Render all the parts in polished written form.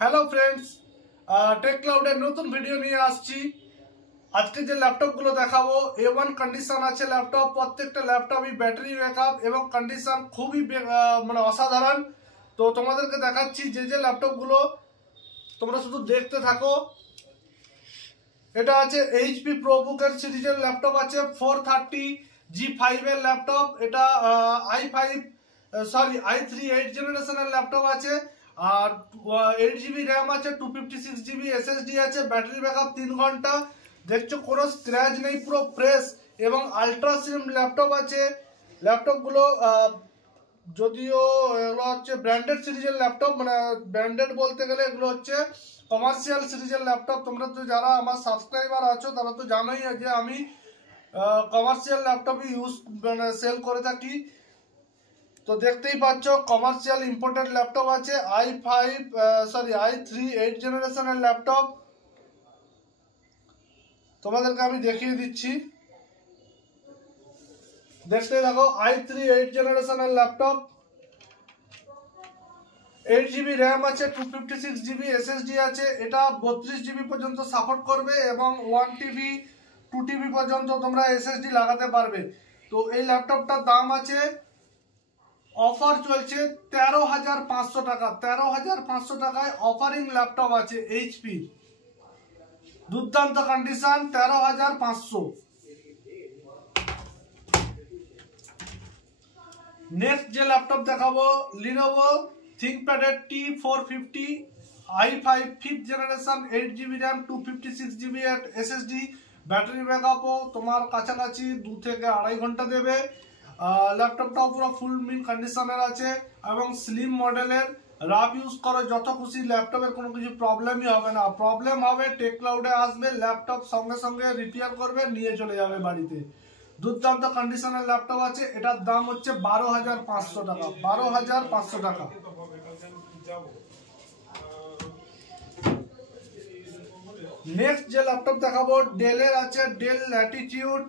Hello friends, take ক্লাউডের নতুন video নিয়ে আসছি। আজকে যে ল্যাপটপগুলো দেখাবো A1 কন্ডিশন আছে ল্যাপটপ। প্রত্যেকটা ল্যাপটপই ব্যাটারি ব্যাকআপ এবং কন্ডিশন খুবই মানে অসাধারণ। তো তোমাদেরকে দেখাচ্ছি যে ল্যাপটপগুলো, তোমরা শুধু দেখতে থাকো। এটা আছে এইচপি প্রোবুকের সিরিজের ল্যাপটপ আছে 430G5 এর ল্যাপটপ। এটা i3 8 জেনারেশনের ল্যাপটপ আছে। আর 8GB র্যাম আছে, 256GB SSD আছে, ব্যাটারি ব্যাকআপ 3 ঘন্টা। দেখছো কোনো স্ক্র্যাচ নেই, পুরো ফ্রেশ এবং আলট্রা স্লিম ল্যাপটপ আছে। ল্যাপটপগুলো যদিও এগুলো হচ্ছে ব্র্যান্ডেড সিরিজের ল্যাপটপ, মানে ব্র্যান্ডেড বলতে গেলে এগুলো হচ্ছে কমার্শিয়াল সিরিজের ল্যাপটপ। তোমরা তো যারা আমার সাবস্ক্রাইবার আছো তারা তো জানোই যে আমি কমার্শিয়াল ল্যাপটপই মানে সেল করে থাকি। তো দেখতেই পাচ্ছ কমার্শিয়াল ইম্পোর্টেড ল্যাপটপ আছে। i3 8 জেনারেশনের ল্যাপটপ তোমাদেরকে আমি দেখিয়ে দিচ্ছি, দেখতে দেখো। i3 8 জেনারেশনের ল্যাপটপ, 8GB র্যাম আছে, 256GB SSD আছে। এটা 32GB পর্যন্ত সাপোর্ট করবে এবং 1TB 2TB পর্যন্ত তোমরা SSD লাগাতে পারবে। তো এই ল্যাপটপটার দাম আছে, অফার চলছে 13,500 টাকা। 13,500 টাকায় অফারিং ল্যাপটপ আছে এইচপি, দুর্দান্ত কন্ডিশন, 13,500। নেক্সট যে ল্যাপটপ দেখাবো Lenovo ThinkPad T450 i5 5th generation, 8GB RAM, 256GB SSD, battery ব্যাকআপও তোমার কাছাকাছি 2 থেকে 2.5 ঘন্টা দেবে। ল্যাপটপটাও পুরো ফুল মিন কন্ডিশনের আছে এবং স্লিম মডেলের। রাফ ইউজ করো যত খুশি, ল্যাপটপের কোনো কিছু প্রবলেমই হবে না। প্রবলেম হবে টেক ক্লাউডে আসবে, ল্যাপটপ সঙ্গে সঙ্গে রিপেয়ার করবে, নিয়ে চলে যাবে বাড়িতে। দুর্দান্ত কন্ডিশনের ল্যাপটপ আছে। এটার দাম হচ্ছে 12,500 টাকা। 12,500 টাকা। নেক্সট যে ল্যাপটপ দেখাবো ডেলের আছে, ডেল ল্যাটিটিউড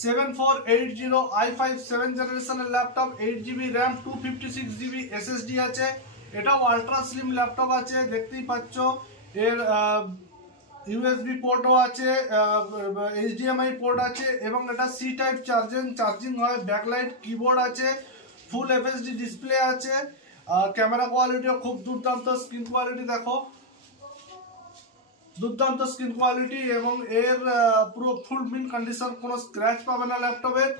7480 i5 7 জেনারেশনের laptop, 8GB RAM, 256GB SSD আছে। এটাও আলট্রা স্লিম ল্যাপটপ আছে, দেখতেই পাচ্ছ। এর USB পোর্টও আছে, HDMI পোর্ট আছে এবং এটা C টাইপ চার্জিং হয়। ব্যাকলাইট কিবোর্ড আছে, ফুল FHD ডিসপ্লে আছে। ক্যামেরা কোয়ালিটিও খুব দুর্দান্ত। স্ক্রিন কোয়ালিটি দেখো, দুর্দান্ত স্ক্রিন কোয়ালিটি এবং এর পুরো ফুল মিন কন্ডিশন, কোনো স্ক্র্যাচ পাবে না ল্যাপটপের।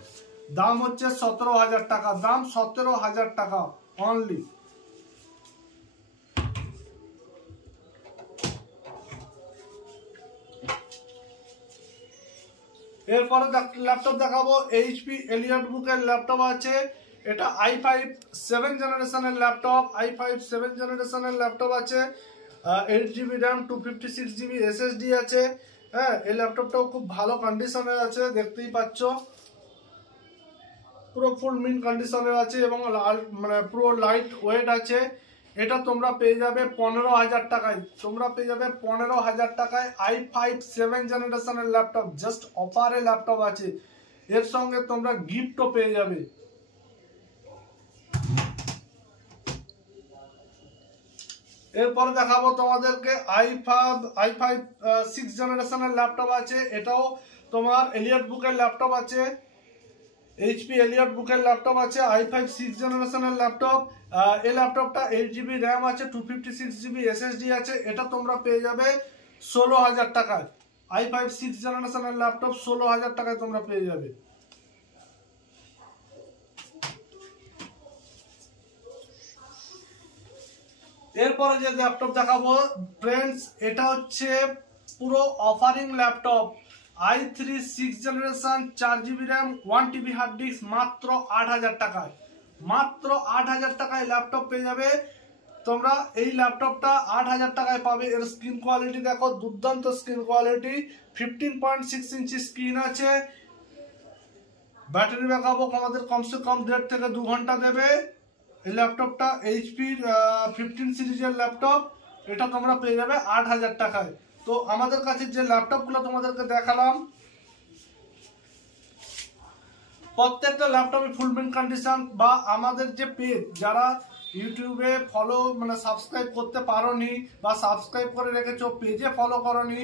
দাম হচ্ছে 17,000 টাকা। দাম 17,000 টাকা অনলি। এরপরে ল্যাপটপ দেখাবো এইচপি এলিয়ট বুকের ল্যাপটপ আছে। এটা i5 7 জেনারেশনের ল্যাপটপ, i5 7 জেনারেশনের ল্যাপটপ আছে। 8GB র্যাম, 256GB SSD আছে। হ্যাঁ, এই ল্যাপটপটাও খুব ভালো কন্ডিশনে আছে, দেখতেই পাচ্ছ। পুরো ফুল মিন কন্ডিশনে আছে এবং মানে পুরো লাইট ওয়েট আছে। এটা তোমরা পেয়ে যাবে 15,000 টাকায়। তোমরা পেয়ে যাবে 15,000 টাকায় i5 7 জেনারেশনের ল্যাপটপ। জাস্ট অফারে ল্যাপটপ আছে, এর সঙ্গে তোমরা গিফটও পেয়ে যাবে। এরপরে দেখাবো তোমাদেরকে i5 6 জেনারেশনের ল্যাপটপ আছে। এটাও তোমার এলিয়ট বুকের ল্যাপটপ আছে, এইচপি এলিয়ট বুকের ল্যাপটপ আছে, i5 6 জেনারেশনের ল্যাপটপ। এই ল্যাপটপটা 8GB র্যাম আছে, 256GB SSD আছে। এটা তোমরা পেয়ে যাবে 16,000 টাকায়। i5 6 জেনারেশনের ল্যাপটপ 16,000 টাকায় তোমরা পেয়ে যাবে। এরপরে যে ল্যাপটপ দেখাবো ফ্রেন্ডস, এটা হচ্ছে পুরো offering laptop. i3 6 generation, 4GB RAM, 1TB hard disk, মাত্র 8,000 টাকায়। মাত্র 8,000 টাকায় ল্যাপটপ পেয়ে যাবে তোমরা। এই ল্যাপটপটা 8,000 টাকায় পাবে। এর স্ক্রিন কোয়ালিটি দেখো, দুর্দান্ত স্ক্রিন কোয়ালিটি। 15.6 ইঞ্চি স্ক্রিন আছে। ব্যাটারি ব্যাকআপও আমাদের কমসে কম 1.5 থেকে 2 ঘন্টা দেবে। এই ল্যাপটপটা এইচপি 15 সিরিজের ল্যাপটপ। এটা তোমরা পেয়ে যাবে 8,000 টাকায়। তো আমাদের কাছে যে ল্যাপটপগুলো তোমাদেরকে দেখালাম, প্রত্যেকটা ল্যাপটপে ফুল মিন কন্ডিশন। বা আমাদের যে পেজ, যারা ইউটিউবে ফলো মানে সাবস্ক্রাইব করতে পারোনি বা সাবস্ক্রাইব করে রেখেছো পেজে ফলো করোনি,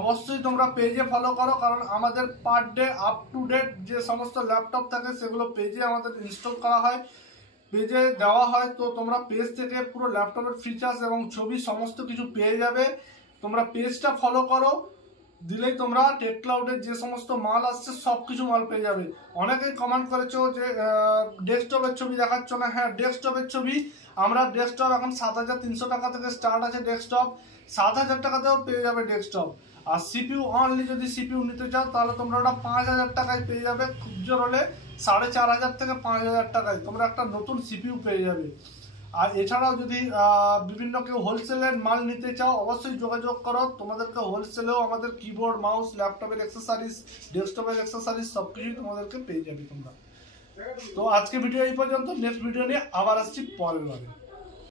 অবশ্যই তোমরা পেজে ফলো করো, কারণ আমাদের per day up to date যে সমস্ত ল্যাপটপ থাকে সেগুলো পেজে আমাদের ইনস্টল করা হয়, পেজে দেওয়া হয়। তো তোমরা পেজ থেকে পুরো ল্যাপটপের ফিচার্স এবং ছবি সমস্ত কিছু পেয়ে যাবে। তোমরা পেজটা ফলো করো, দিলেই তোমরা টেক ক্লাউডের যে সমস্ত মাল আসছে সব কিছু মাল পেয়ে যাবে। অনেকেই কমেন্ট করেছো যে ডেস্কটপের ছবি দেখাচ্ছ না। হ্যাঁ, ডেস্কটপের ছবি আমরা ডেস্কটপ এখন 7,300 টাকা থেকে স্টার্ট আছে ডেস্কটপ, 7,000 টাকাতেও পেয়ে যাবে ডেস্কটপ। আর সিপিইউ অনলি যদি সিপিইউ নিতে চাও তাহলে তোমরা ওটা 5,000 টাকায় পেয়ে যাবে, খুব জোর হলে 4,500 থেকে 5,000 টাকায় তোমরা একটা নতুন সিপিইউ পেয়ে যাবে। আর এছাড়াও যদি বিভিন্ন কেউ হোলসেলের মাল নিতে চাও অবশ্যই যোগাযোগ করো, তোমাদেরকে হোলসেলেও আমাদের কিবোর্ড মাউস ল্যাপটপের অ্যাক্সেসরিজ ডেস্কটপের অ্যাক্সেসরিজ সব কিছুই তোমাদেরকে পেয়ে যাবে তোমরা। তো আজকে ভিডিও এই পর্যন্ত, নেক্সট ভিডিও নিয়ে আবার আসছি পরের বারে।